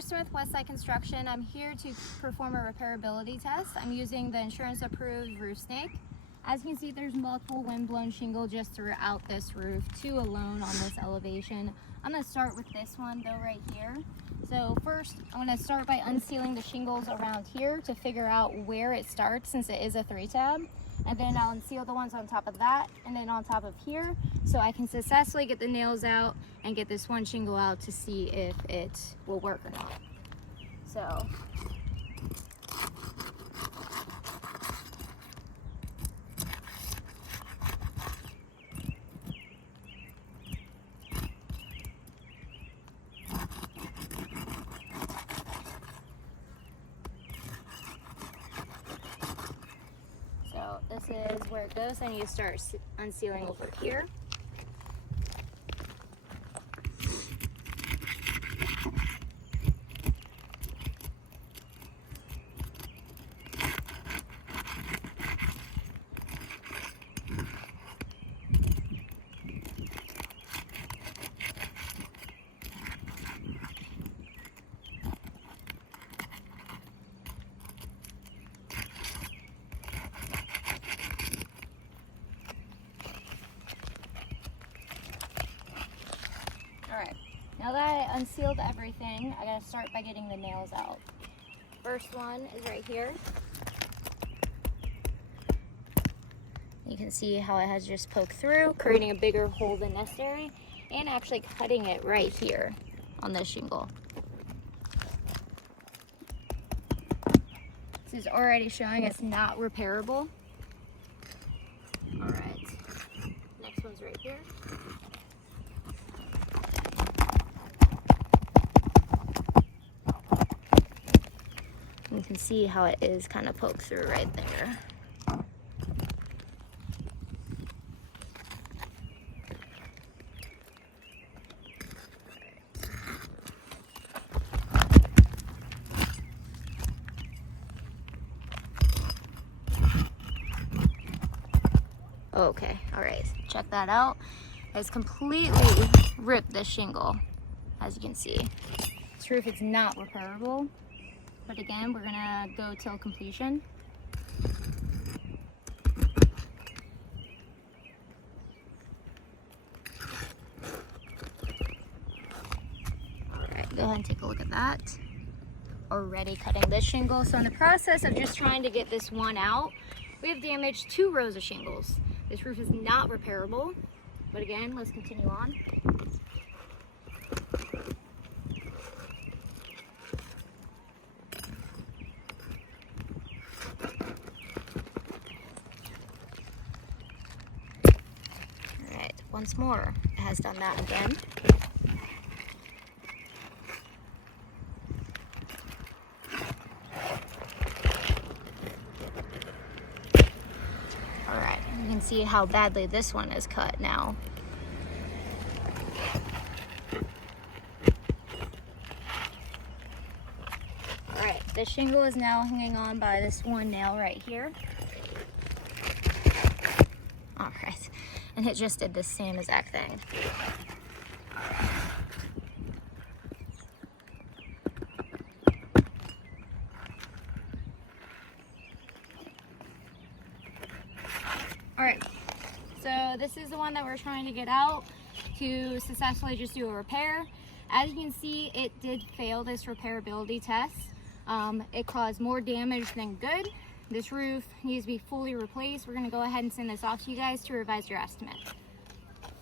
Kristen with Westside Construction. I'm here to perform a repairability test. I'm using the insurance approved roof snake. As you can see, there's multiple wind-blown shingle just throughout this roof, 2 alone on this elevation. I'm going to start with this one though right here. So first, I'm going to start by unsealing the shingles around here to figure out where it starts, since it is a 3-tab. And then I'll unseal the ones on top of that and then on top of here, so I can successfully get the nails out and get this one shingle out to see if it will work or not. So this is where it goes. I need to start unsealing over here. Alright, now that I unsealed everything, I gotta start by getting the nails out. First one is right here. You can see how it has just poked through, creating a bigger hole than necessary, and actually cutting it right here on this shingle. This is already showing it's not repairable. Alright, next one's right here. You can see how it is kind of poked through right there. Okay, all right, check that out. It's completely ripped the shingle, as you can see. This roof is not repairable. But again, we're gonna go till completion. All right, go ahead and take a look at that. Already cutting this shingle. So in the process of just trying to get this one out, we have damaged 2 rows of shingles. This roof is not repairable. But again, let's continue on. Once more, it has done that again. Alright, you can see how badly this one is cut now. Alright, the shingle is now hanging on by this one nail right here. Alright. And it just did the same exact thing. Alright, so this is the one that we're trying to get out to successfully just do a repair. As you can see, it did fail this repairability test. It caused more damage than good. This roof needs to be fully replaced. We're going to go ahead and send this off to you guys to revise your estimate.